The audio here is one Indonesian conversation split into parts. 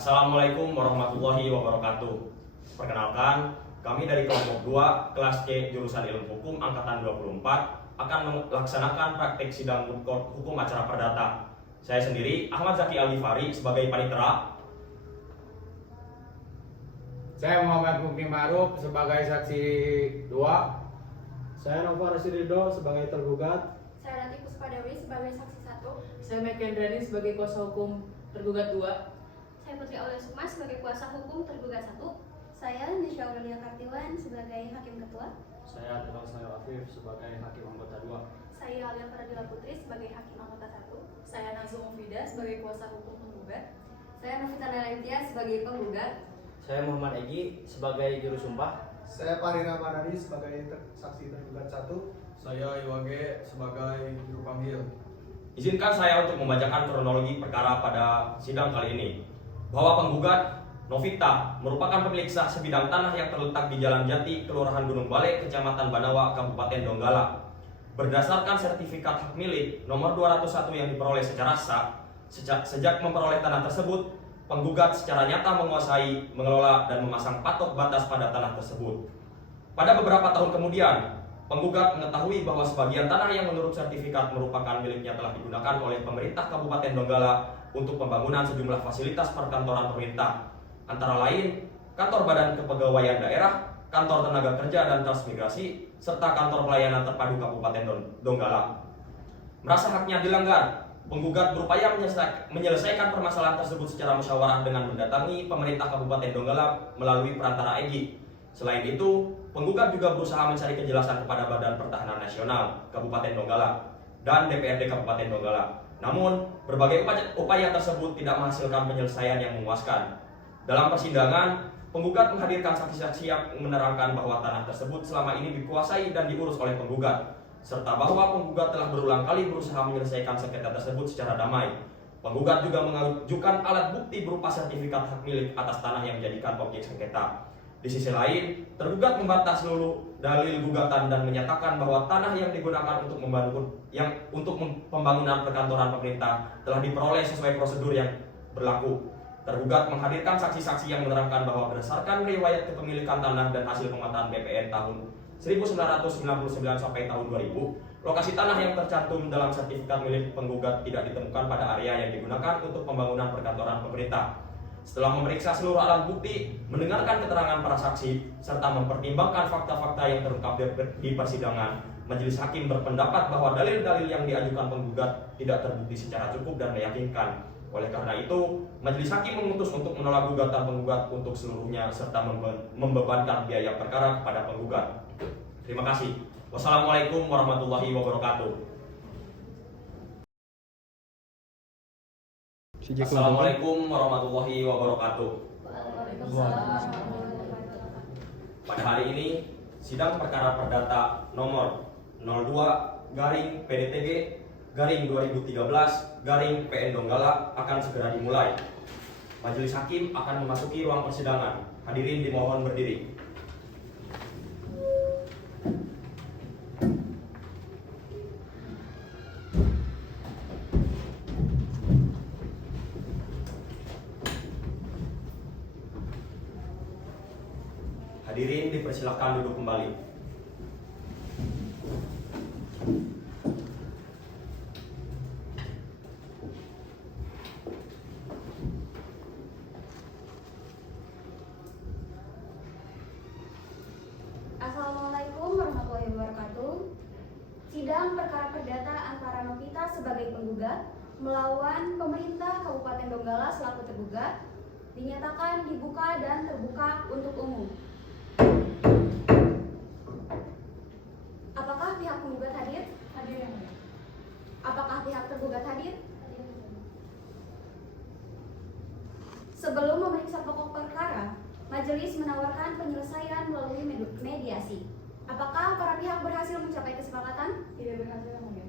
Assalamualaikum warahmatullahi wabarakatuh. Perkenalkan, kami dari kelompok 2 kelas C jurusan Ilmu Hukum angkatan 24 akan melaksanakan praktik sidang moot court hukum acara perdata. Saya sendiri Ahmad Zaki Alifari sebagai panitera. Saya Muhammad Mukni Ma'ruf sebagai saksi 2. Saya Nova Rasidido sebagai tergugat. Saya Rati Puspadawi sebagai saksi 1. Saya Mekendrani sebagai kuasa hukum tergugat 2. Saya Putri Aulia Sukma sebagai kuasa hukum tergugat 1. Saya Nisha Aurelia Kartiwan sebagai hakim ketua. Saya Atilah Sayo Afif sebagai hakim anggota 2. Saya Alia Faradila Putri sebagai hakim anggota 1. Saya Nazum Mufida sebagai kuasa hukum penggugat. Saya Novita Nelentia sebagai penggugat. Saya Muhammad Egi sebagai juru sumpah. Saya Farina Manadi sebagai saksi tergugat 1. Saya Iwage sebagai juru panggil. Izinkan saya untuk membacakan kronologi perkara pada sidang kali ini. Bahwa penggugat Novita merupakan pemilik sah sebidang tanah yang terletak di Jalan Jati, Kelurahan Gunung Balai, Kecamatan Banawa, Kabupaten Donggala. Berdasarkan sertifikat hak milik nomor 201 yang diperoleh secara sah, sejak memperoleh tanah tersebut, penggugat secara nyata menguasai, mengelola, dan memasang patok batas pada tanah tersebut. Pada beberapa tahun kemudian, penggugat mengetahui bahwa sebagian tanah yang menurut sertifikat merupakan miliknya telah digunakan oleh pemerintah Kabupaten Donggala untuk pembangunan sejumlah fasilitas perkantoran pemerintah, antara lain kantor Badan Kepegawaian Daerah, kantor Tenaga Kerja dan Transmigrasi, serta kantor pelayanan terpadu Kabupaten Donggala. Merasa haknya dilanggar, penggugat berupaya menyelesaikan permasalahan tersebut secara musyawarah dengan mendatangi pemerintah Kabupaten Donggala melalui perantara Egi. Selain itu, penggugat juga berusaha mencari kejelasan kepada Badan Pertahanan Nasional Kabupaten Donggala dan DPRD Kabupaten Donggala. Namun, berbagai upaya tersebut tidak menghasilkan penyelesaian yang memuaskan. Dalam persidangan, penggugat menghadirkan saksi-saksi yang menerangkan bahwa tanah tersebut selama ini dikuasai dan diurus oleh penggugat, serta bahwa penggugat telah berulang kali berusaha menyelesaikan sengketa tersebut secara damai. Penggugat juga mengajukan alat bukti berupa sertifikat hak milik atas tanah yang menjadikan objek sengketa. Di sisi lain, tergugat membantah seluruh dalil gugatan dan menyatakan bahwa tanah yang digunakan untuk pembangunan perkantoran pemerintah telah diperoleh sesuai prosedur yang berlaku. Tergugat menghadirkan saksi-saksi yang menerangkan bahwa berdasarkan riwayat kepemilikan tanah dan hasil pemetaan BPN tahun 1999 sampai tahun 2000, lokasi tanah yang tercantum dalam sertifikat milik penggugat tidak ditemukan pada area yang digunakan untuk pembangunan perkantoran pemerintah. Setelah memeriksa seluruh alat bukti, mendengarkan keterangan para saksi, serta mempertimbangkan fakta-fakta yang terungkap di persidangan, majelis hakim berpendapat bahwa dalil-dalil yang diajukan penggugat tidak terbukti secara cukup dan meyakinkan. Oleh karena itu, majelis hakim memutus untuk menolak gugatan penggugat untuk seluruhnya serta membebankan biaya perkara kepada penggugat. Terima kasih. Wassalamualaikum warahmatullahi wabarakatuh. Assalamualaikum warahmatullahi wabarakatuh. Pada hari ini, sidang perkara perdata nomor 02-PDTG-2013-PN Donggala akan segera dimulai. Majelis hakim akan memasuki ruang persidangan. Hadirin dimohon berdiri. Hadirin dipersilakan duduk kembali. Assalamualaikum warahmatullahi wabarakatuh. Sidang perkara perdata antara Novita sebagai penggugat melawan pemerintah Kabupaten Donggala selaku tergugat dinyatakan dibuka dan terbuka untuk umum. Apakah pihak penggugat hadir? Hadir yang mulia. Apakah pihak tergugat hadir? Sebelum memeriksa pokok perkara, majelis menawarkan penyelesaian melalui mediasi. Apakah para pihak berhasil mencapai kesepakatan? Tidak berhasil yang mulia.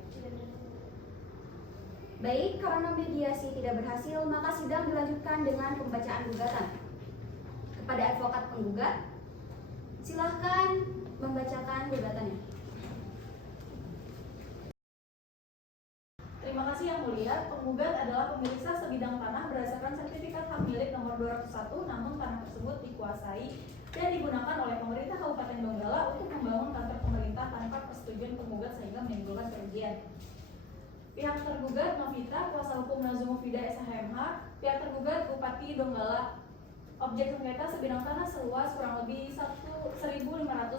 Baik, karena mediasi tidak berhasil, maka sidang dilanjutkan dengan pembacaan gugatan. Kepada advokat penggugat, silahkan membacakan gugatannya. Terima kasih yang mulia. Penggugat adalah pemilik sah sebidang tanah berdasarkan sertifikat hak milik nomor 201, namun tanah tersebut dikuasai dan digunakan oleh pemerintah Kabupaten Donggala untuk membangun kantor pemerintah tanpa persetujuan penggugat sehingga menimbulkan kerugian. Pihak tergugat Novita, kuasa hukum Nazum Mufida SHMH, pihak tergugat Bupati Donggala. Objek sengketa sebidang tanah seluas kurang lebih 1.500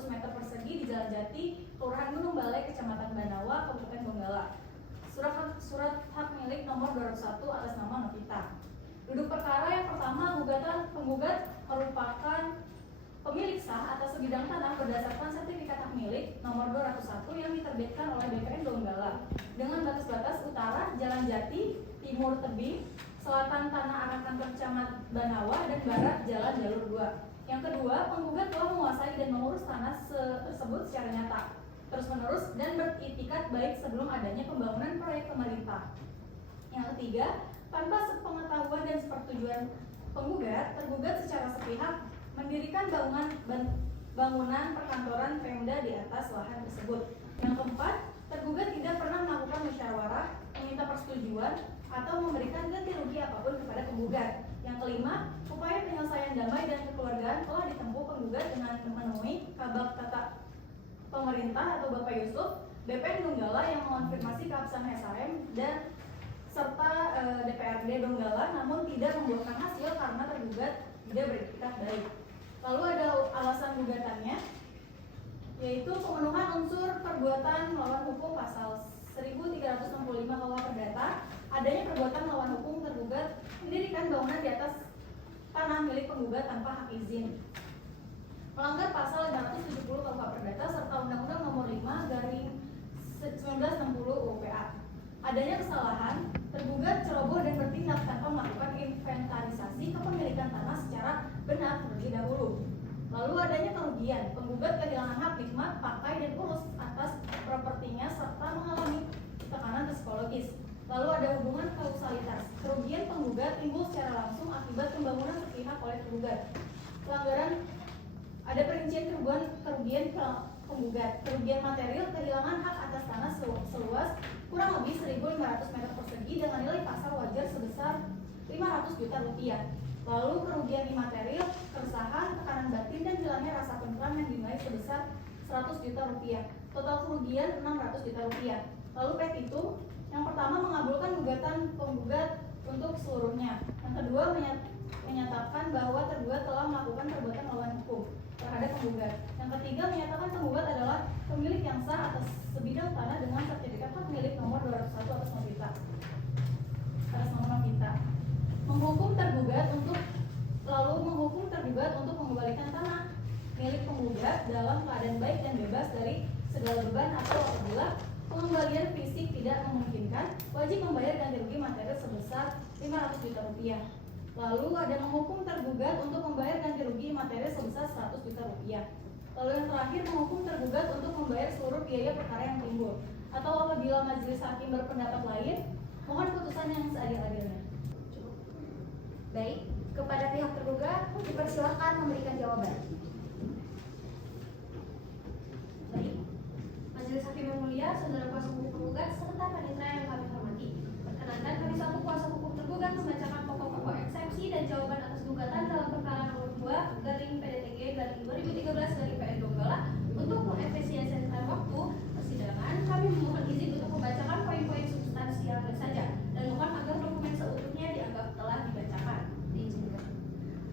meter persegi di Jalan Jati, Kelurahan Gunung Balai, Kecamatan Banawa, Kabupaten Donggala. Surat hak milik nomor 201 atas nama Novita. Duduk perkara yang pertama, penggugat merupakan pemilik sah atas sebidang tanah berdasarkan sertifikat hak milik nomor 201 yang diterbitkan oleh BPN Donggala dengan batas-batas utara Jalan Jati, timur tebing, selatan tanah arah kantor Camat Banawa, dan barat jalan jalur 2. Yang kedua, penggugat telah menguasai dan mengurus tanah tersebut secara nyata, terus-menerus, dan beritikat baik sebelum adanya pembangunan proyek pemerintah. Yang ketiga, tanpa sepengetahuan dan sepersetujuan penggugat, tergugat secara sepihak mendirikan bangunan perkantoran Pemda di atas lahan tersebut. Yang keempat, tergugat tidak pernah melakukan musyawarah, meminta persetujuan, atau memberikan ganti rugi apapun kepada penggugat. Yang kelima, upaya penyelesaian damai dan kekeluargaan telah ditempuh penggugat dengan menemui Kabag Tata Pemerintah atau Bapak Yusuf, BPN Donggala yang mengonfirmasi keabsahan SHM dan serta DPRD Donggala, namun tidak membuahkan hasil karena tergugat tidak beretikat baik. Lalu ada alasan gugatannya, yaitu pemenuhan unsur perbuatan melawan hukum pasal 1365 KUH Perdata, adanya perbuatan melawan hukum tergugat mendirikan bangunan di atas tanah milik penggugat tanpa hak izin, melanggar pasal 570 KUH Perdata serta Undang-Undang Nomor 5/1960 UPA. Adanya kesalahan, tergugat ceroboh dan bertindak tanpa melakukan inventarisasi kepemilikan tanah secara benar terlebih dahulu. Lalu adanya kerugian, penggugat kehilangan hak nikmat, pakai, dan urus atas propertinya serta mengalami tekanan psikologis. Lalu ada hubungan kausalitas, kerugian penggugat timbul secara langsung akibat pembangunan sepihak oleh tergugat. Pelanggaran, ada perincian kerugian penggugat, kerugian material, kehilangan hak atas tanah seluas kurang lebih 1.500 meter persegi dengan nilai pasar wajar sebesar 500 juta rupiah. Lalu kerugian imaterial, keresahan, tekanan batin, dan hilangnya rasa tentram yang dinilai sebesar 100 juta rupiah. Total kerugian 600 juta rupiah. Lalu petitum, yang pertama mengabulkan gugatan penggugat untuk seluruhnya. Yang kedua menyatakan bahwa tergugat telah melakukan perbuatan melawan hukum terhadap penggugat. Yang ketiga menyatakan penggugat adalah pemilik yang sah atas sebidang tanah dengan sertifikat hak milik nomor 201 atas nama Novita. Menghukum tergugat untuk mengembalikan tanah milik penggugat dalam keadaan baik dan bebas dari segala beban, atau apabila pengembalian fisik tidak memungkinkan, wajib membayar ganti rugi material sebesar 500 juta rupiah. Lalu ada menghukum tergugat untuk membayar ganti rugi material sebesar 100 juta rupiah. Lalu yang terakhir, menghukum tergugat untuk membayar seluruh biaya perkara yang timbul, atau apabila majelis hakim berpendapat lain, mohon putusan yang seadil-adilnya. Baik, kepada pihak tergugat dipersilakan memberikan jawaban. Baik, Majelis Hakim yang mulia, saudara kuasa hukum tergugat serta panitera yang kami hormati, perkenankan kami selaku kuasa hukum tergugat membacakan pokok-pokok eksepsi dan jawaban atas gugatan dalam perkara nomor 2/PDTG/2013/PN Donggala. Untuk mengefisiensikan waktu persidangan, kami memohon izin untuk membacakan poin-poin substansial saja dan mohon agar dokumen seutuhnya dianggap telah dibacakan. Diizinkan.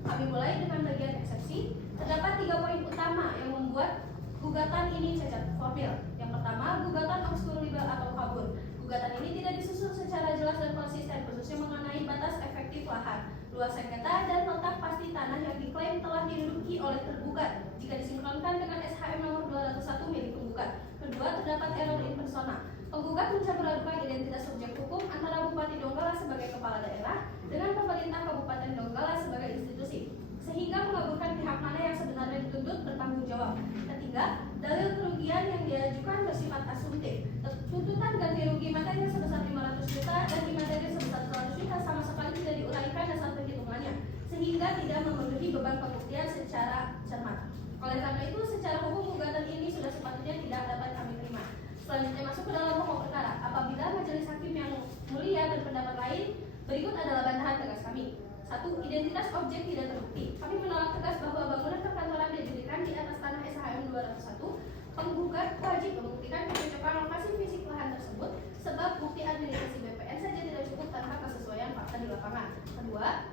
Kami mulai dengan bagian eksepsi. Terdapat 3 poin utama yang membuat gugatan ini cacat formil. Yang pertama, gugatan obskur legal atau kabur. Gugatan ini tidak disusun secara jelas dan konsisten, khususnya mengenai batas efektif lahan, luas sengketa, dan letak pasti tanah yang diklaim telah diduduki oleh tergugat jika disinkronkan dengan SHM nomor 201 milik penggugat. Kedua, terdapat error in persona. Penggugat mencampur adukan identitas subjek hukum antara Bupati Donggala sebagai kepala daerah dengan pemerintah Kabupaten Donggala sebagai institusi, sehingga mengaburkan pihak mana yang sebenarnya dituntut bertanggung jawab. Ketiga, dalil kerugian yang diajukan bersifat asumtif. Tuntutan ganti rugi materi sebesar 500 juta dan imateri sebesar 100 juta sama sekali tidak diuraikan dasar perhitungannya, sehingga tidak memenuhi beban pembuktian secara cermat. Oleh karena itu, secara hukum gugatan ini sudah sepatutnya tidak dapat kami terima. Selanjutnya masuk ke dalam pokok perkara. Apabila majelis hakim yang mulia berpendapat lain, berikut adalah bantahan tegas kami. 1. Identitas objek tidak terbukti. Kami menolak tegas bahwa bangunan perkantoran didirikan di atas tanah SHM 201. Penggugat wajib membuktikan kecocokan lokasi fisik lahan tersebut, sebab bukti administrasi BPN saja tidak cukup tanpa kesesuaian fakta di lapangan. Kedua,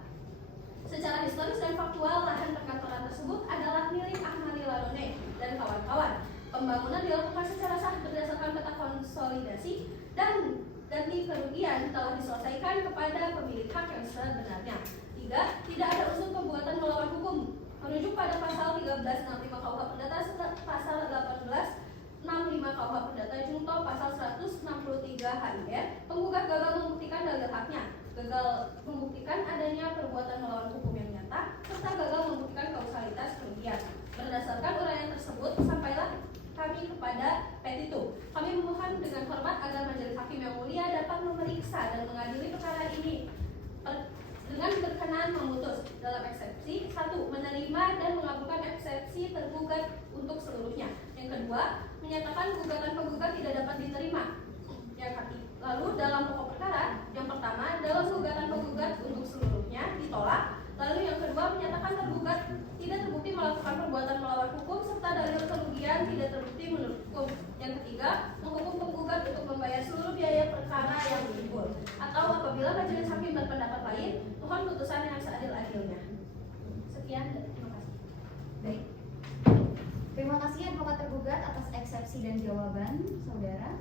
secara historis dan faktual lahan perkantoran tersebut adalah milik Ahmad Lalone dan kawan-kawan. Pembangunan dilakukan secara sah berdasarkan peta konsolidasi dan ganti kerugian telah diselesaikan kepada pemilik hak yang sebenarnya. 3. Tidak ada unsur perbuatan melawan hukum. Merujuk pada pasal 1365 KUH Perdata serta pasal 1865 KUH Perdata Junto pasal 163 HIR, penggugat gagal membuktikan dalil haknya, gagal membuktikan adanya perbuatan melawan hukum yang nyata, serta gagal membuktikan kausalitas kerugian. Berdasarkan uraian tersebut, sampailah kami kepada petitum. Kami memohon dengan hormat agar majelis hakim yang mulia dapat memeriksa dan mengadili perkara ini dengan berkenan memutus dalam eksepsi 1. Menerima dan mengabulkan eksepsi tergugat untuk seluruhnya. Yang kedua, menyatakan gugatan penggugat tidak dapat diterima. Lalu dalam pokok perkara, yang pertama dalam gugatan penggugat untuk seluruhnya ditolak. Lalu yang kedua, menyatakan tergugat tidak terbukti melakukan perbuatan melawan hukum serta dalil kerugian tidak terbukti menurut hukum. Yang ketiga, menghukum penggugat untuk membayar seluruh biaya perkara yang timbul. Atau apabila majelis hakim berpendapat lain, mohon putusan yang seadil-adilnya. Sekian, terima kasih. Baik. Terima kasih advokat tergugat atas eksepsi dan jawaban saudara.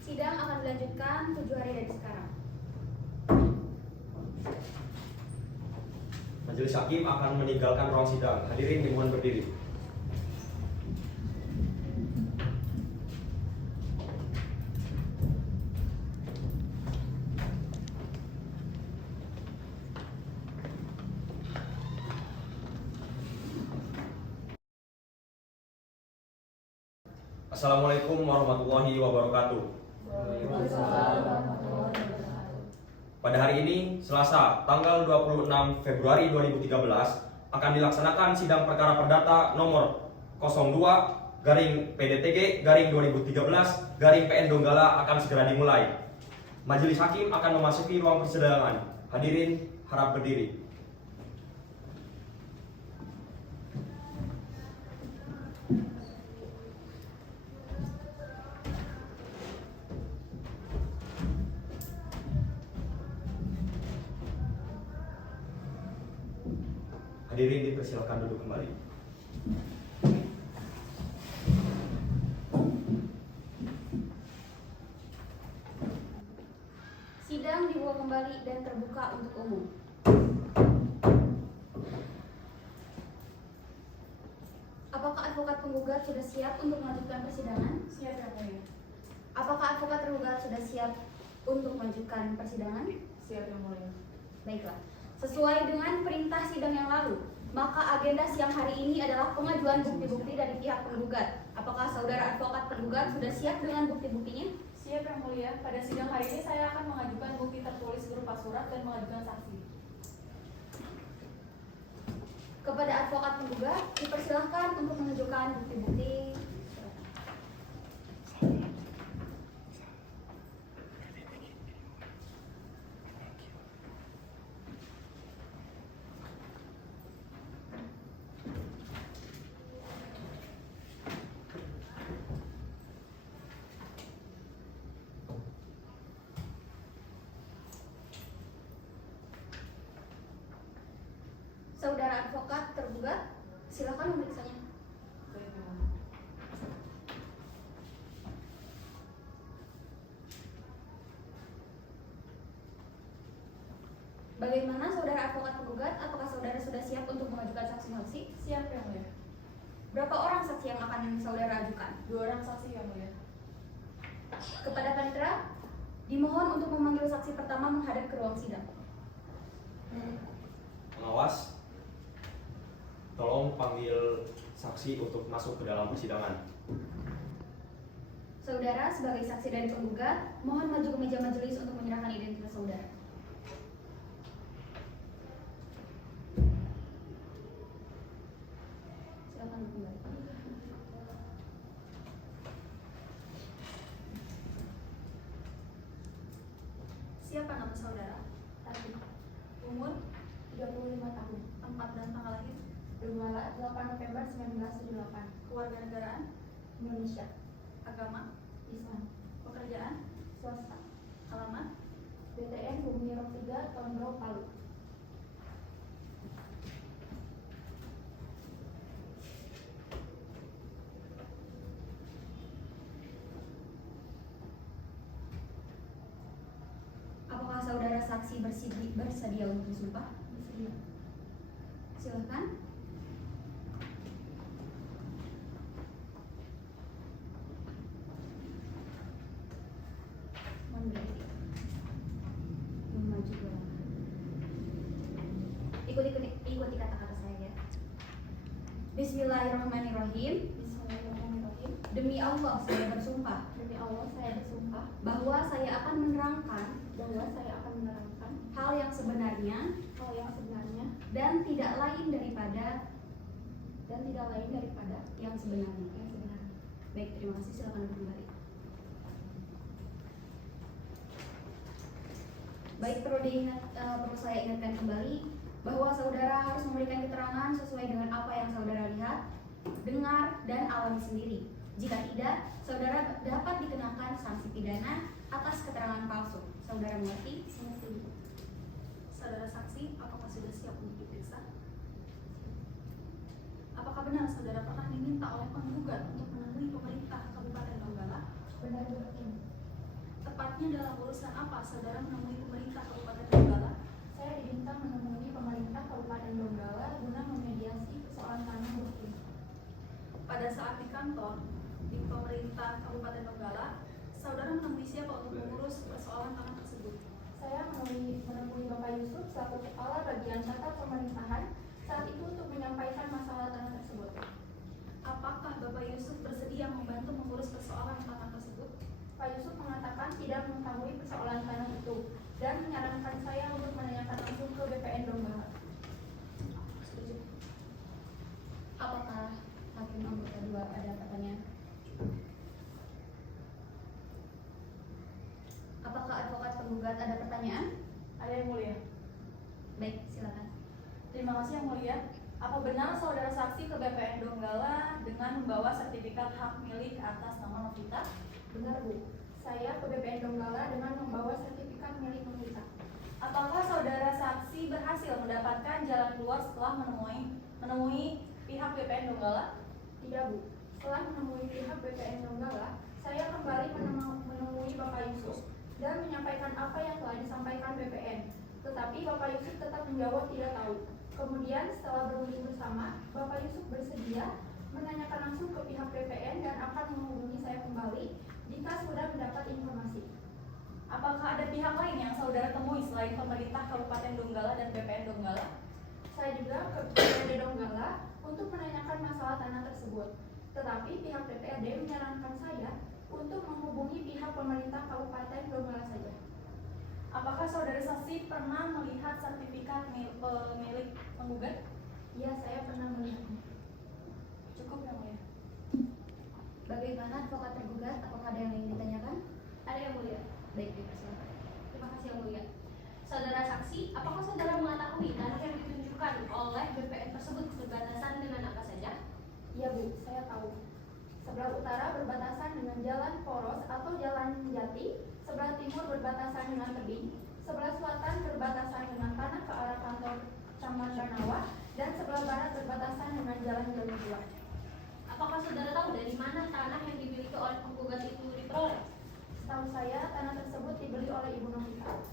Sidang akan dilanjutkan 7 hari dari sekarang. Majelis hakim akan meninggalkan ruang sidang. Hadirin dimohon berdiri. Assalamualaikum warahmatullahi wabarakatuh. Pada hari ini, Selasa, tanggal 26 Februari 2013, akan dilaksanakan sidang perkara perdata nomor 02-PDTG-2013-PN Donggala akan segera dimulai. Majelis hakim akan memasuki ruang persidangan. Hadirin harap berdiri. Hadirin dipersilakan duduk kembali. Sidang dibuka kembali dan terbuka untuk umum. Apakah advokat penggugat sudah siap untuk melanjutkan persidangan? Siap ya mulia. Apakah advokat tergugat sudah siap untuk melanjutkan persidangan? Siap ya mulia. Baiklah. Sesuai dengan perintah sidang yang lalu, maka agenda siang hari ini adalah pengajuan bukti-bukti dari pihak penggugat. Apakah saudara advokat penggugat sudah siap dengan bukti-buktinya? Siap yang mulia. Pada sidang hari ini saya akan mengajukan bukti tertulis berupa surat dan mengajukan saksi. Kepada advokat penggugat, dipersilahkan untuk menunjukkan bukti-bukti. Saudara advokat tergugat, silakan memeriksanya. Baik ya mulia. Bagaimana saudara advokat penggugat? Apakah saudara sudah siap untuk mengajukan saksi-saksi? Siap yang mulia. Berapa orang saksi yang akan saudara ajukan? 2 orang saksi yang mulia. Kepada panitera, dimohon untuk memanggil saksi pertama menghadap ke ruang sidang. Pengawas, tolong panggil saksi untuk masuk ke dalam persidangan. Saudara sebagai saksi dari penggugat, mohon maju ke meja majelis untuk menyerahkan identitas saudara. Silakan kembali. Siapa nama saudara? Umur tempat dan tanggal lahir. Donggala 8 November 1978. Kewarganegaraan. Indonesia. Agama. Islam. Pekerjaan. Swasta. Alamat. BTN Bumi Rok 3 Tondro Palu. Apakah saudara saksi bersedia untuk bersumpah? Bersedia. Silakan. Mohon berhenti. Maju ke belakang. Ikuti kata-kata saya ya. Bismillahirrahmanirrahim. Bismillahirrahmanirrahim. Demi Allah saya bersumpah Demi Allah saya bersumpah bahwa saya akan menerangkan bahwa saya akan menerangkan hal yang sebenarnya hal yang sebenarnya dan tidak lain daripada yang sebenarnya. Baik, terima kasih. Silakan duduk kembali. Baik, perlu saya ingatkan kembali bahwa saudara harus memberikan keterangan sesuai dengan apa yang saudara lihat, dengar, dan alami sendiri. Jika tidak, saudara dapat dikenakan sanksi pidana atas keterangan palsu. Saudara mengerti? mengerti. Saudara saksi, apakah sudah siap untuk diperiksa? Apakah benar saudara pernah diminta oleh penggugat untuk menemui pemerintah Kabupaten Donggala? Benar betul. Tepatnya dalam urusan apa saudara menemui pemerintah Kabupaten Donggala? Saya diminta menemui pemerintah Kabupaten Donggala guna memediasi persoalan tanah bukti. Pada saat di kantor di pemerintah Kabupaten Donggala, saudara menemui siapa untuk mengurus persoalan tanah tersebut? Saya menemui Bapak Yusuf selaku kepala bagian tata pemerintahan saat itu untuk menyampaikan masalah tanah tersebut. Apakah Bapak Yusuf bersedia membantu mengurus persoalan tanah tersebut? Pak Yusuf mengatakan tidak mengetahui persoalan tanah itu dan menyarankan saya untuk menanyakan langsung ke BPN Donggala. Setuju. Apakah hakim anggota 2 ada pertanyaan? Apakah advokat penggugat ada pertanyaan? Ada yang mulia. Baik, silakan. Terima kasih yang mulia. Apa benar saudara saksi ke BPN Donggala dengan membawa sertifikat hak milik atas nama Novita? Benar Bu, saya ke BPN Donggala dengan membawa sertifikat milik Novita. Apakah saudara saksi berhasil mendapatkan jalan keluar setelah menemui pihak BPN Donggala? Tidak Bu, setelah menemui pihak BPN Donggala, saya kembali menemui Bapak Yusuf dan menyampaikan apa yang telah disampaikan BPN. Tetapi Bapak Yusuf tetap menjawab tidak tahu. Kemudian setelah berunding bersama, Bapak Yusuf bersedia menanyakan langsung ke pihak BPN dan akan menghubungi saya kembali jika sudah mendapat informasi. Apakah ada pihak lain yang saudara temui selain pemerintah Kabupaten Donggala dan BPN Donggala? Saya juga ke DPRD Donggala untuk menanyakan masalah tanah tersebut. Tetapi pihak DPRD menyarankan saya untuk menghubungi pihak pemerintah Kabupaten Donggala saja. Apakah saudara saksi pernah melihat sertifikat milik penggugat? Ya, saya pernah melihatnya. Cukup yang mulia. Bagaimana advokat tergugat? Apakah ada yang ingin ditanyakan? Ada yang mulia. Baik, dipersilakan. Terima kasih yang mulia. Saudara saksi, apakah saudara mengetahui tanah yang ditunjukkan oleh BPN tersebut berbatasan dengan apa saja? Iya Bu, saya tahu. Sebelah utara berbatasan dengan Jalan Poros atau Jalan Jati, sebelah timur berbatasan dengan Tebing, sebelah selatan berbatasan dengan tanah ke arah kantor Taman Ranawa, dan sebelah barat berbatasan dengan Jalan Jalur 2. Apakah saudara tahu dari mana tanah yang dimiliki oleh penggugat itu diperoleh? Setahu saya, tanah tersebut dibeli oleh Ibu Novita.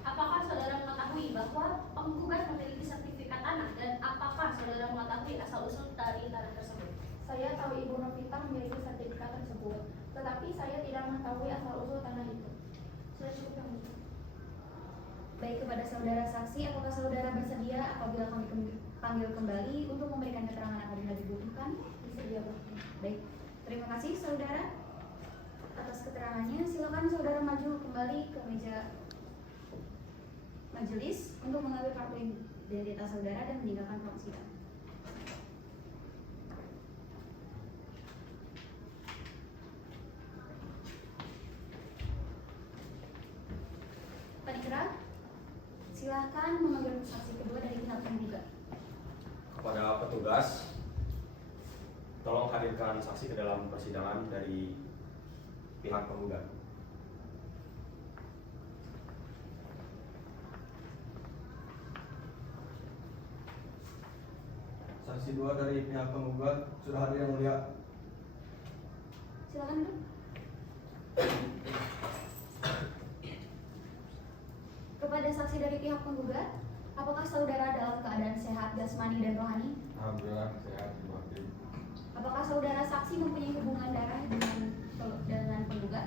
Apakah saudara mengetahui bahwa penggugat memiliki sertifikat tanah dan apakah saudara mengetahui asal-usul dari tanah tersebut? Saya tahu Ibu Novita memiliki sertifikat tersebut, tetapi saya tidak mengetahui asal-usul tanah itu. Sudah cukup yang mulia. Baik, kepada saudara saksi, apakah saudara bersedia apabila kami panggil kembali untuk memberikan keterangan apabila dibutuhkan? Bersedia, Bu. Baik, terima kasih saudara atas keterangannya. Silakan saudara maju kembali ke meja majelis untuk mengambil kartu identitas saudara dan meninggalkan ruang sidang. Panikra, silakan memanggil saksi kedua dari pihak penggugat. petugas, tolong hadirkan saksi ke dalam persidangan dari pihak penggugat. Saksi 2 dari pihak penggugat sudah hadir yang mulia. Silakan duduk. Kepada saksi dari pihak penggugat, apakah saudara dalam keadaan sehat jasmani dan rohani? Alhamdulillah sehat Ibu Hakim. Apakah saudara saksi mempunyai hubungan darah dengan penggugat?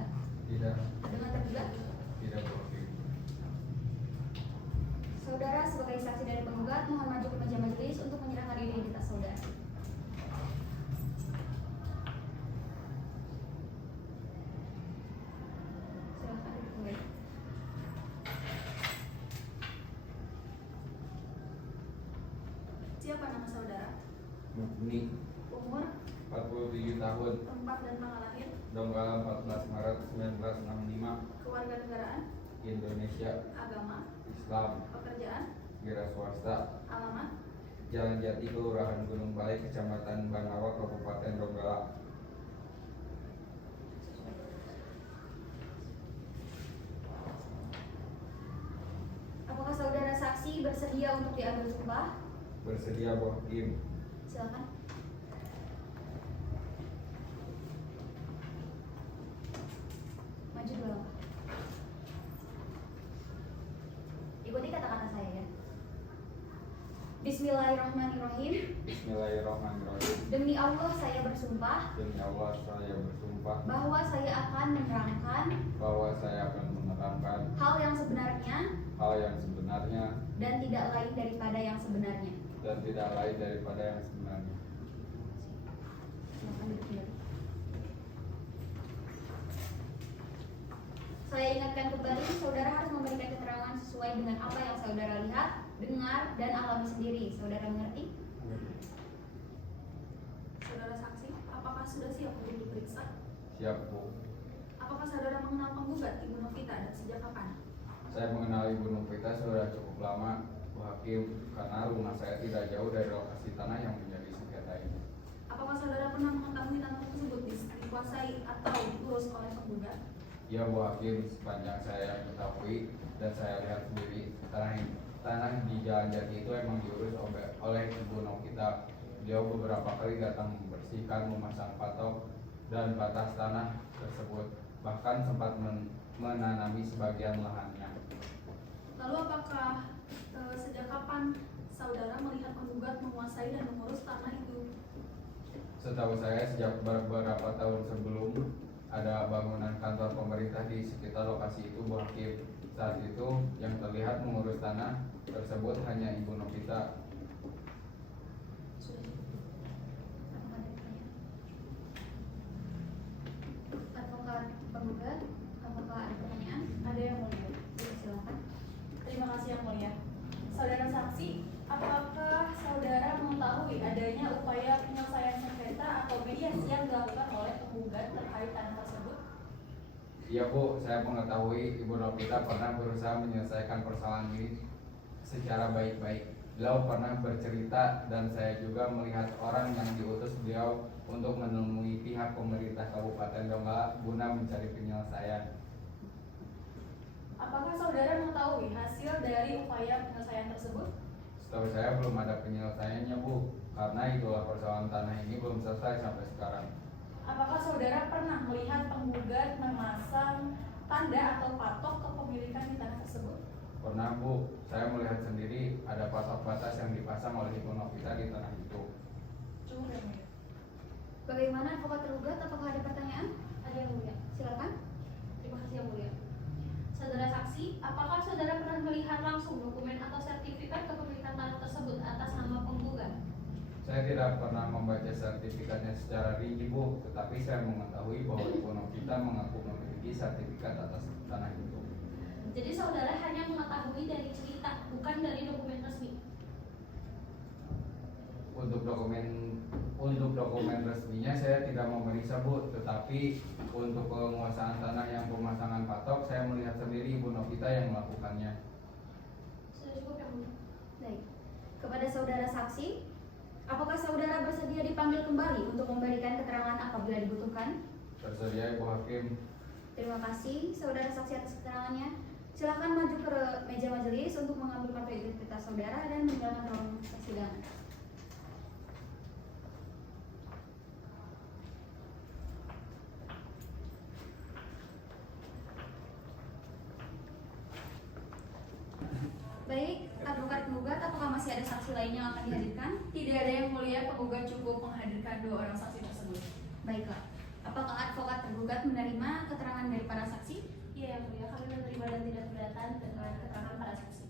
Tidak, Dengan tergugat? tidak Bu Hakim. Saudara sebagai saksi dari penggugat mohon maju ke meja majelis untuk menyerahkan identitas saudara. Silakan duduk. Siapa nama saudara? Mukni, Umur, 47 tahun, tempat dan tanggal lahir, Donggala 14 Maret 1965, kewarganegaraan, Indonesia, agama, Islam, pekerjaan, wira swasta, alamat, Jalan Jati, Kelurahan Gunung Balai, Kecamatan Bangawa, Kabupaten Donggala. Apakah saudara saksi bersedia untuk diambil sumpah? Bersedia Bu Hakim. Silakan. Maju dua langkah. Ikuti kata-kata saya ya. Bismillahirrahmanirrahim. Bismillahirrahmanirrahim. Demi Allah saya bersumpah Demi Allah saya bersumpah bahwa saya akan menerangkan bahwa saya akan menerangkan hal yang sebenarnya hal yang sebenarnya dan tidak lain daripada yang sebenarnya. dan tidak lain daripada yang sebenarnya. Silakan duduk kembali. Saya ingatkan kembali, saudara harus memberikan keterangan sesuai dengan apa yang saudara lihat, dengar, dan alami sendiri. Saudara mengerti? saudara saksi, apakah sudah siap untuk diperiksa? Siap Bu. Apakah saudara mengenal penggugat Ibu Novita dan sejak kapan? Saya mengenal Ibu Novita sudah cukup lama Bu Hakim, karena rumah saya tidak jauh dari lokasi tanah yang menjadi sengketa ini. Apakah saudara pernah mengetahui tanah tersebut dikuasai atau diurus oleh penggugat? Ya Bu Hakim, sepanjang saya ketahui dan saya lihat sendiri, tanah di Jalan Jati itu emang diurus oleh Ibu Novita. Beliau beberapa kali datang membersihkan, memasang patok dan batas tanah tersebut, bahkan sempat menanami sebagian lahannya. Lalu apakah sejak kapan saudara melihat penggugat menguasai dan mengurus tanah itu? Setahu saya sejak beberapa tahun sebelum ada bangunan kantor pemerintah di sekitar lokasi itu Bu Hakim. Saat itu yang terlihat mengurus tanah tersebut hanya Ibu Novita. Sudah cukup. Apakah ada pertanyaan? Advokat penggugat, apakah ada pertanyaan? Ada yang mulia. Silakan. Terima kasih yang mulia. Saudara saksi, apakah saudara mengetahui adanya upaya penyelesaian sengketa atau mediasi yang dilakukan oleh penggugat terkait tanah tersebut? Iya Bu, saya mengetahui Ibu Novita pernah berusaha menyelesaikan persoalan ini secara baik-baik. Beliau pernah bercerita dan saya juga melihat orang yang diutus beliau untuk menemui pihak pemerintah Kabupaten Donggala guna mencari penyelesaian. Apakah saudara mengetahui hasil dari upaya penyelesaian tersebut? Setahu saya belum ada penyelesaiannya Bu, karena itulah persoalan tanah ini belum selesai sampai sekarang. Apakah saudara pernah melihat penggugat memasang tanda atau patok kepemilikan di tanah tersebut? Pernah Bu, saya melihat sendiri ada patok batas yang dipasang oleh Ibu Novita di tanah itu. Cukup yang mulia. Bagaimana advokat tergugat? Apakah ada pertanyaan? Ada yang mulia. Silakan. Terima kasih yang mulia. Saudara saksi, apakah saudara pernah melihat langsung dokumen atau sertifikat kepemilikan tanah tersebut atas nama penggugat? Saya tidak pernah membaca sertifikatnya secara rinci Bu, tetapi saya mengetahui bahwa Ibu Novita mengaku memiliki sertifikat atas tanah itu. Jadi saudara hanya mengetahui dari cerita, bukan dari dokumen resmi. Untuk dokumen resminya saya tidak memeriksa Bu, tetapi untuk penguasaan tanah yang pemasangan patok saya melihat sendiri Ibu Novita yang melakukannya. Sudah cukup yang mulia. Baik. Kepada saudara saksi, Apakah saudara bersedia dipanggil kembali untuk memberikan keterangan apabila dibutuhkan? Bersedia Ibu Hakim. Terima kasih saudara saksi atas keterangannya. Silakan maju ke meja majelis untuk mengambil kartu identitas saudara dan menjalankan ruang persidangan. Baik, advokat penggugat, apakah masih ada saksi lain yang akan dihadirkan? Tidak ada yang mulia, penggugat cukup menghadirkan 2 orang saksi tersebut. Baiklah, apakah advokat tergugat menerima keterangan dari para saksi? Iya yang mulia, kami menerima dan tidak keberatan dengan keterangan para saksi.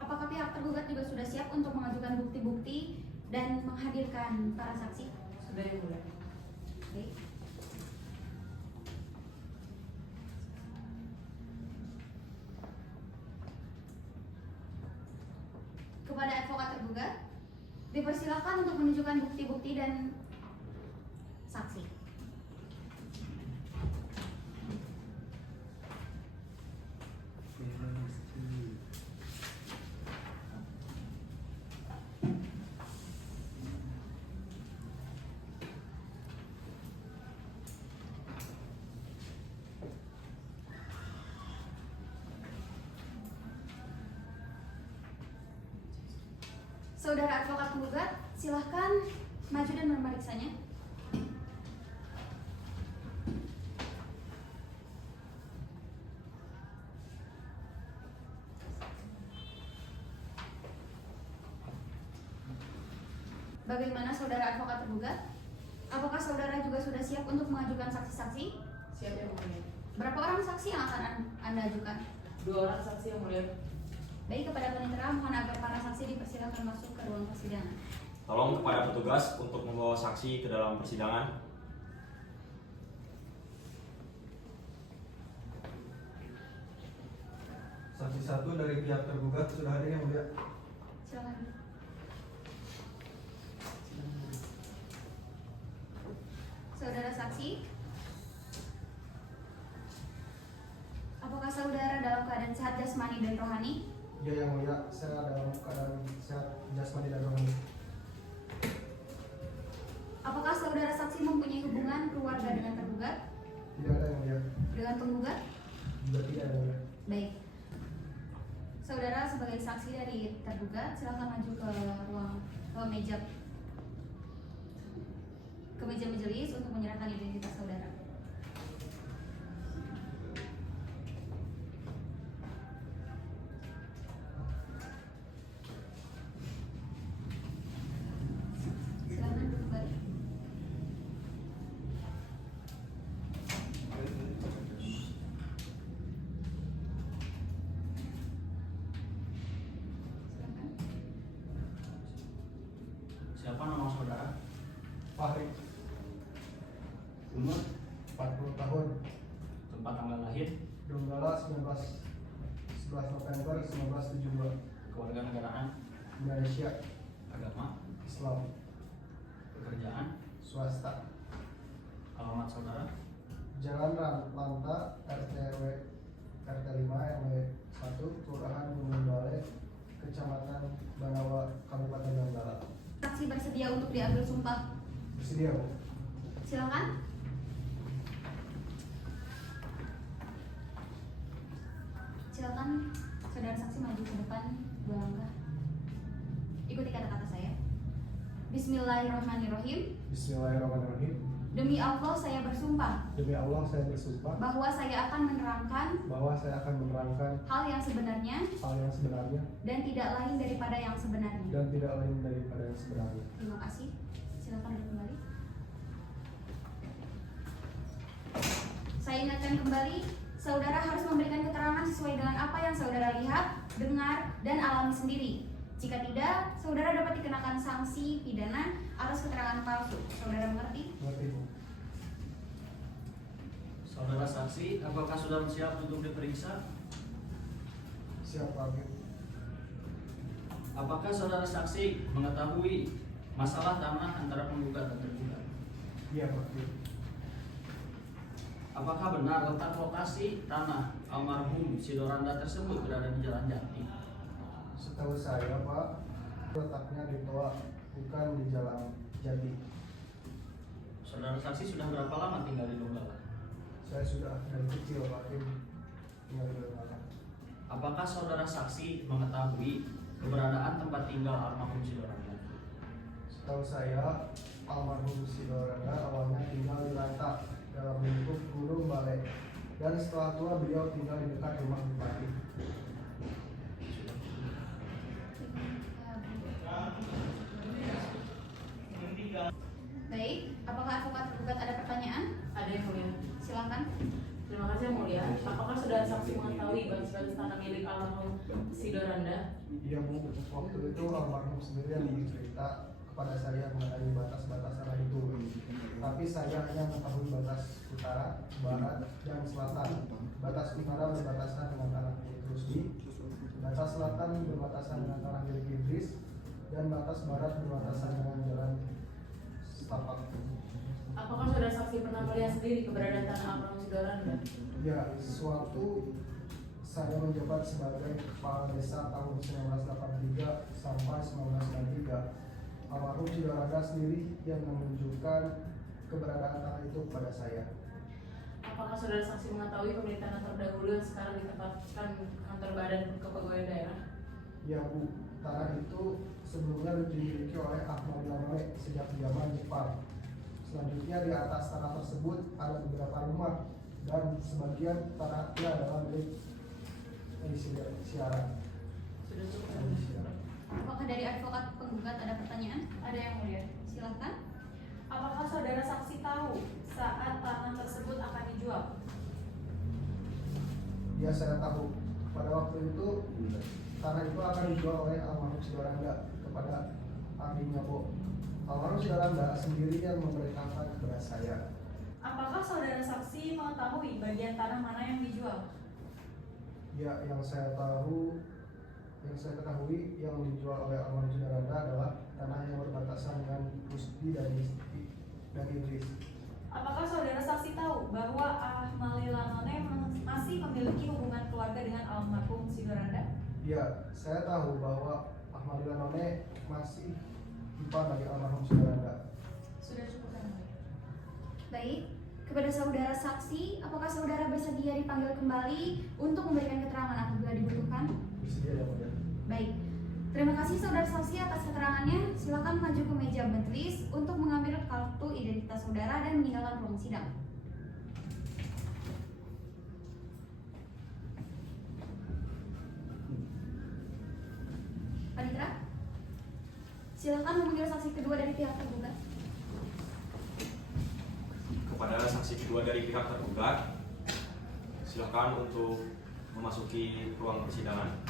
Apakah pihak tergugat juga sudah siap untuk mengajukan bukti-bukti dan menghadirkan para saksi? Sudah yang mulia. Baik. Kepada advokat tergugat, dipersilakan untuk menunjukkan bukti-bukti dan saksi. Saudara advokat penggugat, silahkan maju dan memeriksanya. Bagaimana saudara advokat tergugat? Apakah saudara juga sudah siap untuk mengajukan saksi-saksi? Siap yang mulia. Berapa orang saksi yang akan Anda ajukan? 2 orang saksi yang mulia. Baik, kepada panitera mohon agar para saksi dipersilakan masuk ke ruang persidangan. Tolong kepada petugas untuk membawa saksi ke dalam persidangan. Saksi 1 dari pihak tergugat sudah hadir yang mulia. Silakan. Saudara saksi, apakah saudara dalam keadaan sehat jasmani dan rohani? Ya yang mulia, saya dalam keadaan sehat jasmani dan rohani. Apakah saudara saksi mempunyai hubungan keluarga dengan tergugat? Tidak ada yang mulia. Dengan penggugat? Juga tidak yang mulia. Baik. Saudara sebagai saksi dari tergugat, silakan maju ke ruang meja majelis untuk menyerahkan identitas saudara. Silakan duduk kembali. Silakan. Siapa nama saudara? Fahri, Umur, 40 tahun, tempat tanggal lahir, Donggala 11 November 1972, kewarganegaraan, Indonesia, agama, Islam, pekerjaan, swasta, alamat saudara, Jalan Lanta, RT 5 RW 1, Kelurahan Gunung Balai, Kecamatan Banawa, Kabupaten Donggala. Saksi bersedia untuk diambil sumpah. Bersedia, Bu? Silakan. Silakan saudara saksi maju ke depan 2 langkah. Ikuti kata-kata saya. Bismillahirrahmanirrahim. Bismillahirrahmanirrahim. Demi Allah saya bersumpah Demi Allah saya bersumpah bahwa saya akan menerangkan bahwa saya akan menerangkan hal yang sebenarnya hal yang sebenarnya dan tidak lain daripada yang sebenarnya. dan tidak lain daripada yang sebenarnya. Terima kasih. Silakan duduk kembali. Saya ingatkan kembali, saudara harus memberikan keterangan sesuai dengan apa yang saudara lihat, dengar, dan alami sendiri. Jika tidak, saudara dapat dikenakan sanksi pidana atas keterangan palsu. Saudara mengerti? Mengerti, Bu? saudara saksi, apakah sudah siap untuk diperiksa? Siap, Pak Hakim. Apakah saudara saksi mengetahui masalah tanah antara penggugat dan tergugat? Iya, Pak Hakim. Apakah benar letak lokasi tanah almarhum Sidoranda tersebut berada di Jalan Jati? Setahu saya, Pak, Letaknya di Toa, bukan di Jalan Jati. Saudara saksi sudah berapa lama tinggal di Donggala? Saya sudah dari kecil lahir tinggal di Donggala. Apakah saudara saksi mengetahui keberadaan tempat tinggal almarhum Sidoranda? Setahu saya, almarhum Sidoranda awalnya tinggal di Lantak dalam lingkup Gunung Balai, dan setelah tua beliau tinggal di dekat rumah bupati. Baik, apakah advokat tergugat ada pertanyaan? Ada yang mulia. Silakan. Terima kasih yang mulia. Apakah saudara saksi mengetahui batas-batas tanah milik almarhum Sidoranda? Iya Bu, waktu itu almarhum sendiri yang cerita kepada saya mengenai batas-batas tanah itu. Tapi saya hanya mengetahui batas utara, barat, dan selatan. Batas utara berbatasan dengan tanah milik Rusdi, batas selatan berbatasan dengan tanah milik Idris, dan batas barat berbatasan dengan jalan Setapak. Apakah saudara saksi pernah melihat sendiri keberadaan tanah almarhum Sidoranda? Ya, sewaktu saya menjabat sebagai kepala desa tahun 1983 sampai 1993, almarhum Sidoranda sendiri yang menunjukkan keberadaan tanah itu kepada saya. Apakah saudara saksi mengetahui pemilik tanah terdahulu yang sekarang ditempatkan kantor badan kepegawaian daerah? Ya Bu, tanah itu sebelumnya dimiliki oleh Ahmad Lamane sejak zaman Jepang. Selanjutnya di atas tanah tersebut ada beberapa rumah, dan sebagian tanahnya adalah milik Siara. Sudah cukup. Apakah dari advokat penggugat ada pertanyaan? Ada yang mulia. Silakan. Apakah saudara saksi tahu saat tanah tersebut akan dijual? Ya, saya tahu. Pada waktu itu tanah itu akan dijual oleh almarhum Sidoranda kepada adiknya Bo. Almarhum Sidoranda sendiri yang memberitahukan kepada saya. Apakah saudara saksi mengetahui bagian tanah mana yang dijual? Ya, yang saya ketahui yang dijual oleh almarhum Sidoranda adalah tanah yang berbatasan dengan Rusdi dan Idris. Apakah saudara saksi tahu bahwa Ahmad Lanone masih memiliki hubungan keluarga dengan almarhum Sidoranda? Ya, saya tahu bahwa Ahmad Lanone masih ipar dari almarhum Sidoranda. Sudah cukup yang mulia. Baik, kepada saudara saksi, apakah saudara bersedia dipanggil kembali untuk memberikan keterangan apabila dibutuhkan? Bersedia ya, Mulia. Baik, terima kasih saudara saksi atas keterangannya. Silakan maju ke meja majelis untuk mengambil kartu identitas saudara dan meninggalkan ruang sidang. Panitra, silakan memanggil saksi kedua dari pihak tergugat. Kepada saksi kedua dari pihak tergugat, silakan untuk memasuki ruang persidangan.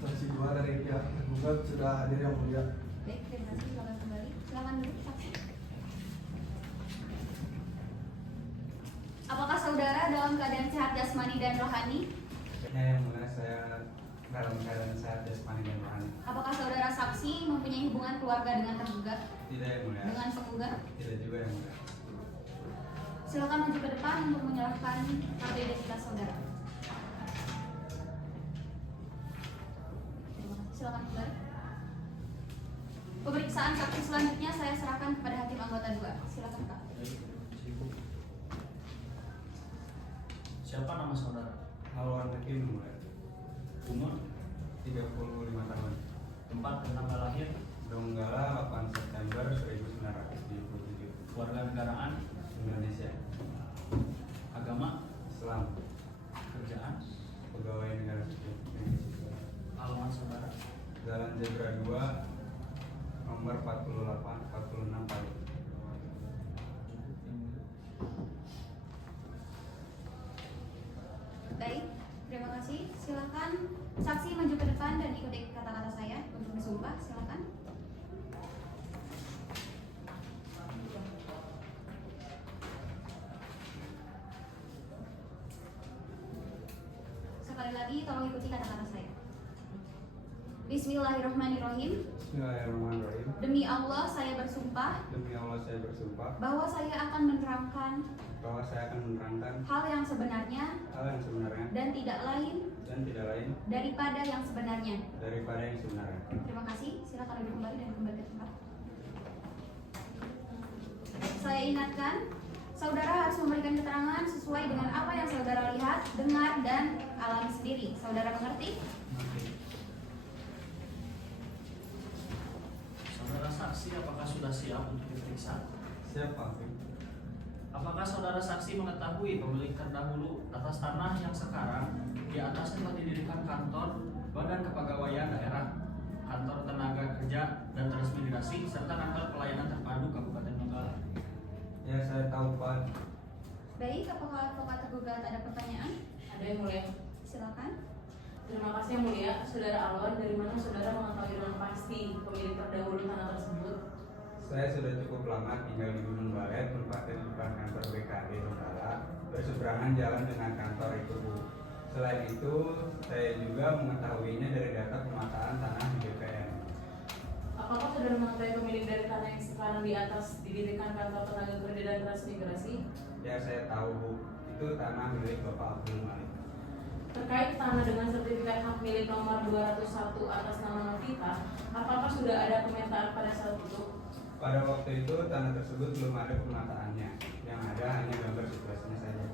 Saksi dua dari pihak tergugat sudah hadir yang mulia. Baik, terima kasih. Silakan kembali. Silakan duduk saksi. Apakah saudara dalam keadaan sehat jasmani dan rohani? Ya, yang mulia, saya dalam keadaan sehat jasmani dan rohani. Apakah saudara saksi mempunyai hubungan keluarga dengan tergugat? Tidak, yang mulia. Dengan penggugat? Tidak juga, yang mulia. Silakan maju ke depan untuk menyerahkan kartu identitas saudara. Terima kasih. Silakan kembali. Pemeriksaan saksi selanjutnya saya serahkan kepada hakim anggota 2. Silakan Kak. Siapa nama saudara? Halwan Hakim, yang mulia. Umur? 35 tahun. Tempat dan tanggal lahir? Donggala 8 September 1977. Keluarga negaraan? Indonesia. Agama? Islam. Kerjaan? Pegawai negara sipil. Alamat saudara? Jalan Zebra 2 nomor 48 46 Palu. Baik, terima kasih. Silakan saksi maju ke depan dan ikuti kata-kata saya untuk disumpah. Silakan. Sekali lagi tolong ikuti kata-kata saya. Bismillahirrahmanirrahim. Bismillahirrahmanirrahim. Demi Allah saya bersumpah Demi Allah saya bersumpah bahwa saya akan menerangkan bahwa saya akan menerangkan hal yang sebenarnya hal yang sebenarnya dan tidak lain dan tidak lain daripada yang sebenarnya. daripada yang sebenarnya. Terima kasih. Silakan duduk kembali dan kembali ke tempat. Saya ingatkan, saudara harus memberikan keterangan sesuai dengan apa yang saudara lihat, dengar, dan alami sendiri. Saudara mengerti? Saudara saksi, apakah sudah siap untuk diperiksa? Siapa? Apakah saudara saksi mengetahui pemilik terdahulu atas tanah yang sekarang di atas tempat didirikan kantor Badan Kepegawaian Daerah, kantor tenaga kerja dan transmigrasi, serta kantor pelayanan terpadu Kabupaten Donggala? Ya, saya tahu Pak. Baik, apakah advokat tergugat ada pertanyaan? Ada yang mulia. Silakan. Terima kasih yang mulia. Saudara Alwan, dari mana saudara mengetahui dengan pasti pemilik terdahulu tanah tersebut? Saya sudah cukup lama tinggal di Gunung Balet, tempatnya di depan kantor BKD Donggala, berseberangan jalan dengan kantor itu, Bu. Selain itu, saya juga mengetahuinya dari data pemetaan tanah di BPN. Apakah saudara mengetahui pemilik dari tanah yang sekarang di atas didirikan kantor tenaga kerja dan transmigrasi? Ya, saya tahu, Bu. Itu tanah milik Bapak Abdul Malik. Terkait tanah dengan sertifikat hak milik nomor 201 atas nama Novita, apakah sudah ada pemetaan pada saat itu? Pada waktu itu, tanah tersebut belum ada pemetaannya. Yang ada hanya gambar situasinya saja.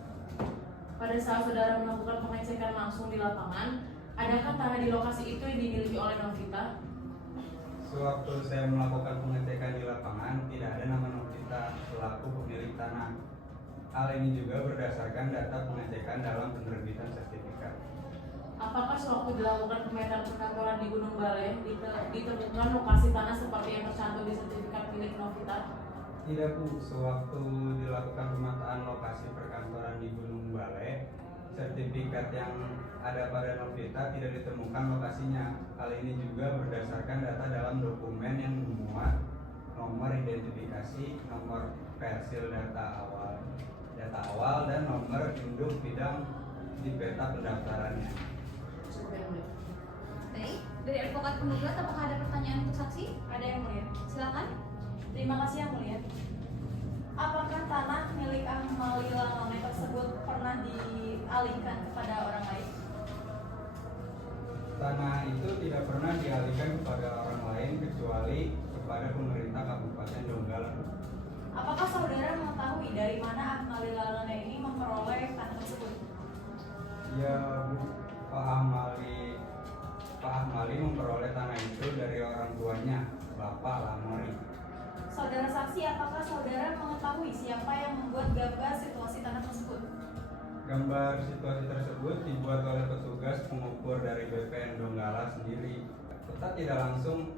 Pada saat saudara melakukan pengecekan langsung di lapangan, adakah tanah di lokasi itu yang dimiliki oleh Novita? Sewaktu saya melakukan pengecekan di lapangan, tidak ada nama Novita selaku pemilik tanah. Hal ini juga berdasarkan data pengecekan dalam penerbitan sertifikat. Apakah sewaktu dilakukan pemetaan perkantoran di Gunung Balai ditemukan lokasi tanah seperti yang tercantum di sertifikat milik Novita? Tidak, Bu. Sewaktu dilakukan pemetaan lokasi perkantoran di Gunung Balai, sertifikat yang ada pada Novita tidak ditemukan lokasinya. Hal ini juga berdasarkan data dalam dokumen yang memuat nomor identifikasi, nomor persil data awal dan nomor induk bidang di peta pendaftarannya. Cukup yang mulia. Baik, dari advokat penggugat apakah ada pertanyaan untuk saksi? Ada yang mulia. Silakan. Terima kasih yang mulia. Apakah tanah milik Ahmad Lilangone tersebut pernah dialihkan kepada orang lain? Tanah itu tidak pernah dialihkan kepada orang lain kecuali kepada pemerintah Kabupaten Donggala. Apakah saudara mengetahui dari mana Ahmad Lilangone ini memperoleh tanah tersebut? Ya, Bu, Pak Ahmali memperoleh tanah itu dari orang tuanya, Bapak Lamori. Saudara saksi, apakah saudara mengetahui siapa yang membuat gambar situasi tanah tersebut? Gambar situasi tersebut dibuat oleh petugas pengukur dari BPN Donggala sendiri. Tetap tidak langsung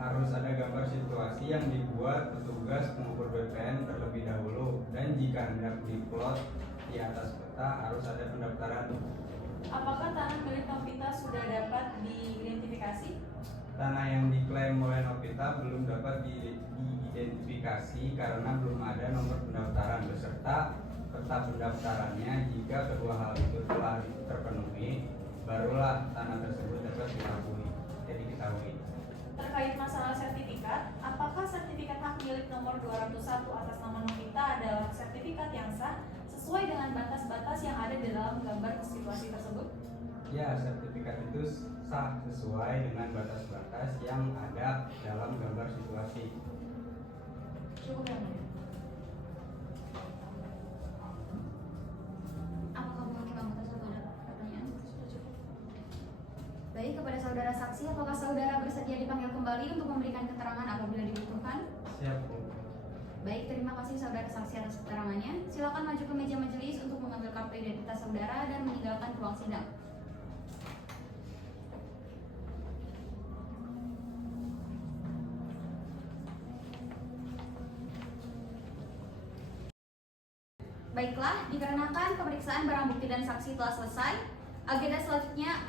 harus ada gambar situasi yang dibuat petugas pengukur BPN terlebih dahulu, dan jika hendak diplot di atas peta harus ada pendaftaran. Apakah tanah milik Novita sudah dapat diidentifikasi? Tanah yang diklaim oleh Novita belum dapat diidentifikasi karena belum ada nomor pendaftaran beserta peta pendaftarannya. Jika kedua hal itu telah terpenuhi, barulah tanah tersebut dapat diketahui. Terkait masalah sertifikat, apakah sertifikat hak milik nomor 201 atas nama Novita adalah sertifikat yang sah sesuai dengan batas-batas yang ada di dalam gambar situasi tersebut? Ya, sertifikat itu sah sesuai dengan batas-batas yang ada dalam gambar situasi. Cukup yang mulia. Apakah Bu Hakim anggota sudah ada pertanyaan? Baik, kepada saudara saksi, apakah saudara bersedia dipanggil kembali untuk memberikan keterangan apabila dibutuhkan? Siap, Bu. Baik, terima kasih saudara saksi atas keterangannya. Silakan maju ke meja majelis untuk mengambil kartu identitas saudara dan meninggalkan ruang sidang. Baiklah, dikarenakan pemeriksaan barang bukti dan saksi telah selesai, agenda selanjutnya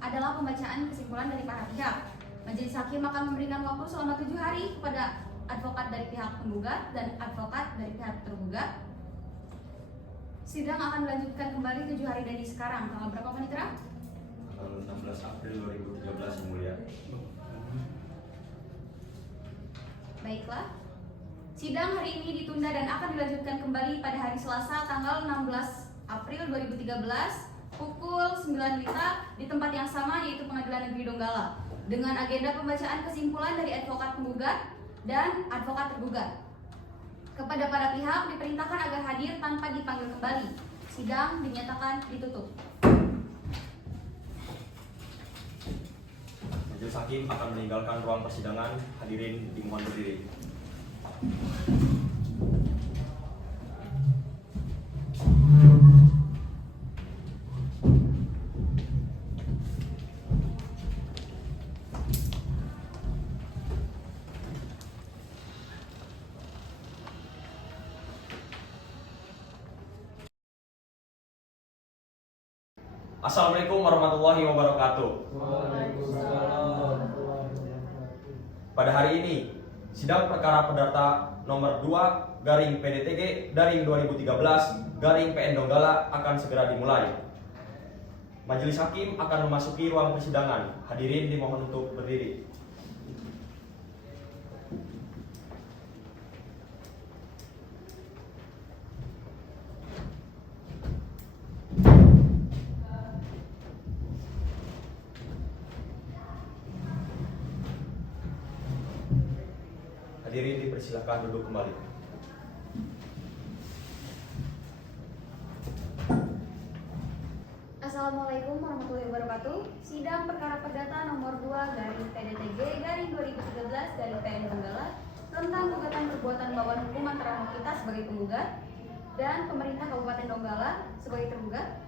adalah pembacaan kesimpulan dari para pihak. Majelis hakim akan memberikan waktu selama 7 hari kepada advokat dari pihak penggugat dan advokat dari pihak tergugat. Sidang akan dilanjutkan kembali 7 hari dari sekarang. Tanggal berapa, Panitera? Tanggal 16 April 2013, yang mulia. Baiklah. Sidang hari ini ditunda dan akan dilanjutkan kembali pada hari Selasa tanggal 16 April 2013 pukul 9 WITA di tempat yang sama, yaitu Pengadilan Negeri Donggala, dengan agenda pembacaan kesimpulan dari advokat penggugat dan advokat tergugat. Kepada para pihak diperintahkan agar hadir tanpa dipanggil kembali. Sidang dinyatakan ditutup. Majelis hakim akan meninggalkan ruang persidangan. Hadirin dimohon berdiri. Assalamualaikum warahmatullahi wabarakatuh. Pada hari ini, sidang perkara perdata nomor 2/PDTG/2013/PN Donggala akan segera dimulai. Majelis hakim akan memasuki ruang persidangan. Hadirin dimohon untuk berdiri. Hadirin dipersilakan duduk kembali. Assalamualaikum warahmatullahi wabarakatuh. Sidang perkara perdata nomor 2/PDTG/2013/PN Donggala tentang gugatan perbuatan melawan hukum antara Novita sebagai penggugat dan pemerintah Kabupaten Donggala sebagai tergugat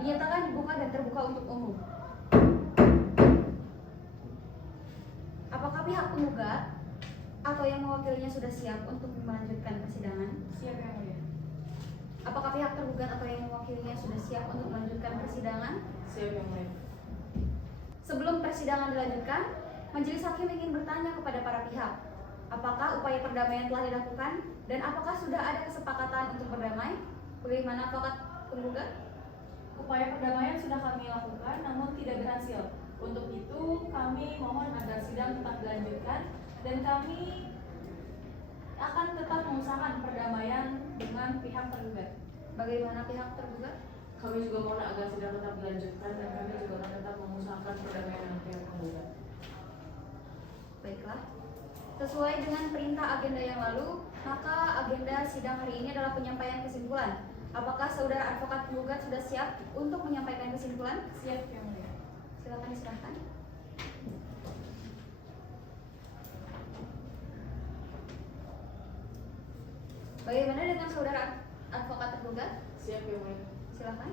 dinyatakan dibuka dan terbuka untuk umum. Apakah pihak penggugat atau yang mewakilinya sudah siap untuk melanjutkan persidangan? Siap yang mulia. Apakah pihak tergugat atau yang mewakilinya sudah siap untuk melanjutkan persidangan? Siap yang mulia. Sebelum persidangan dilanjutkan, majelis hakim ingin bertanya kepada para pihak, apakah upaya perdamaian telah dilakukan dan apakah sudah ada kesepakatan untuk berdamai? Bagaimana advokat penggugat? Upaya perdamaian sudah kami lakukan namun tidak berhasil. Untuk itu kami mohon agar sidang tetap dilanjutkan dan kami akan tetap mengusahakan perdamaian dengan pihak tergugat. Bagaimana pihak tergugat? Kami juga mohon agar sidang tetap dilanjutkan dan kami juga akan tetap mengusahakan perdamaian dengan pihak penggugat. Baiklah. Sesuai dengan perintah agenda yang lalu, maka agenda sidang hari ini adalah penyampaian kesimpulan. Apakah saudara advokat penggugat sudah siap untuk menyampaikan kesimpulan? Siap yang mulia. Silakan diserahkan. Bagaimana dengan saudara advokat tergugat? Siap yang mulia. Silakan.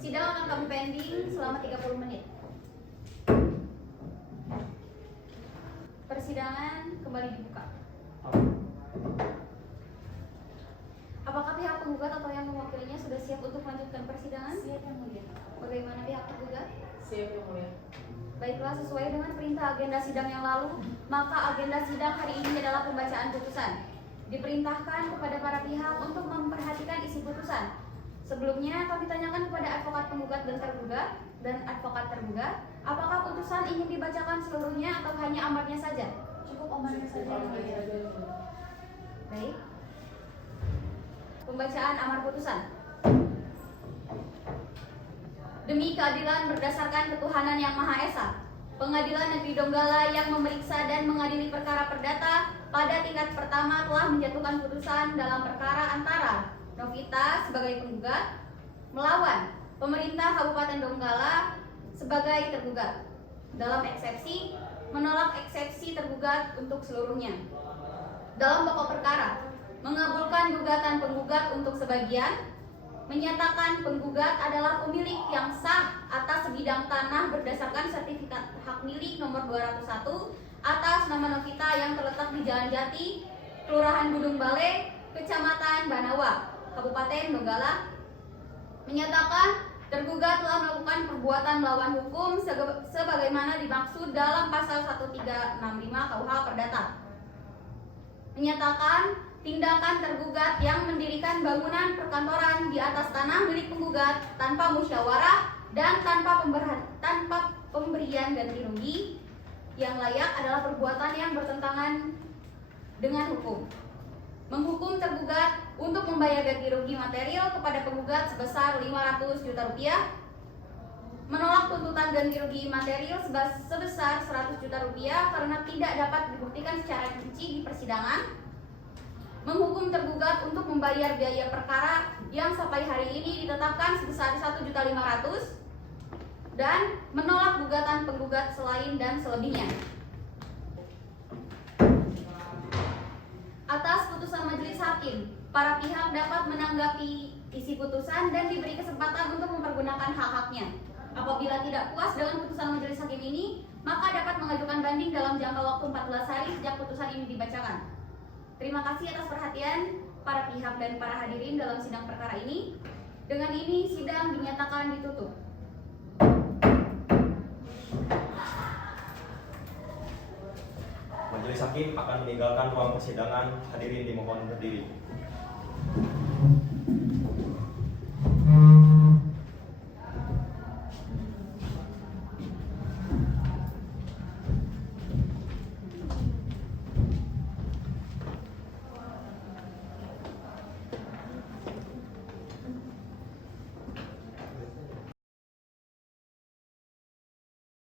Sidang akan kami pending selama 30 menit. Persidangan kembali dibuka. Apakah pihak penggugat atau yang mewakilinya sudah siap untuk melanjutkan persidangan? Siap yang mulia. Bagaimana pihak tergugat? Siap yang mulia. Baiklah, sesuai dengan perintah agenda sidang yang lalu, maka agenda sidang hari ini adalah pembacaan putusan. Diperintahkan kepada para pihak untuk memperhatikan isi putusan. Sebelumnya kami tanyakan kepada advokat penggugat dan advokat tergugat, apakah putusan ingin dibacakan seluruhnya atau hanya amarnya saja? Cukup amarnya saja yang mulia. Baik. Pembacaan amar putusan. Demi keadilan berdasarkan ketuhanan yang Maha Esa, Pengadilan Negeri Donggala yang memeriksa dan mengadili perkara perdata pada tingkat pertama telah menjatuhkan putusan dalam perkara antara Novita sebagai penggugat melawan pemerintah Kabupaten Donggala sebagai tergugat. Dalam eksepsi, menolak eksepsi tergugat untuk seluruhnya. Dalam pokok perkara, mengabulkan gugatan penggugat untuk sebagian, menyatakan penggugat adalah pemilik yang sah atas sebidang tanah berdasarkan sertifikat hak milik nomor 201 atas nama Novita yang terletak di Jalan Jati, Kelurahan Gunung Bale, Kecamatan Banawa, Kabupaten Donggala. Menyatakan Tergugat telah melakukan perbuatan melawan hukum sebagaimana dimaksud dalam pasal 1365 KUH Perdata. Menyatakan tindakan tergugat yang mendirikan bangunan perkantoran di atas tanah milik penggugat tanpa musyawarah dan tanpa pemberian ganti rugi yang layak adalah perbuatan yang bertentangan dengan hukum. Menghukum tergugat untuk membayar ganti rugi material kepada penggugat sebesar 500 juta rupiah, menolak tuntutan ganti rugi material sebesar 100 juta rupiah karena tidak dapat dibuktikan secara rinci di persidangan, menghukum tergugat untuk membayar biaya perkara yang sampai hari ini ditetapkan sebesar 1.500.000 dan menolak gugatan penggugat selain dan selebihnya. Atas putusan majelis hakim, para pihak dapat menanggapi isi putusan dan diberi kesempatan untuk mempergunakan hak-haknya. Apabila tidak puas dengan putusan majelis hakim ini, maka dapat mengajukan banding dalam jangka waktu 14 hari sejak putusan ini dibacakan. Terima kasih atas perhatian para pihak dan para hadirin dalam sidang perkara ini. Dengan ini sidang dinyatakan ditutup. Majelis hakim akan meninggalkan ruang persidangan. Hadirin dimohon berdiri.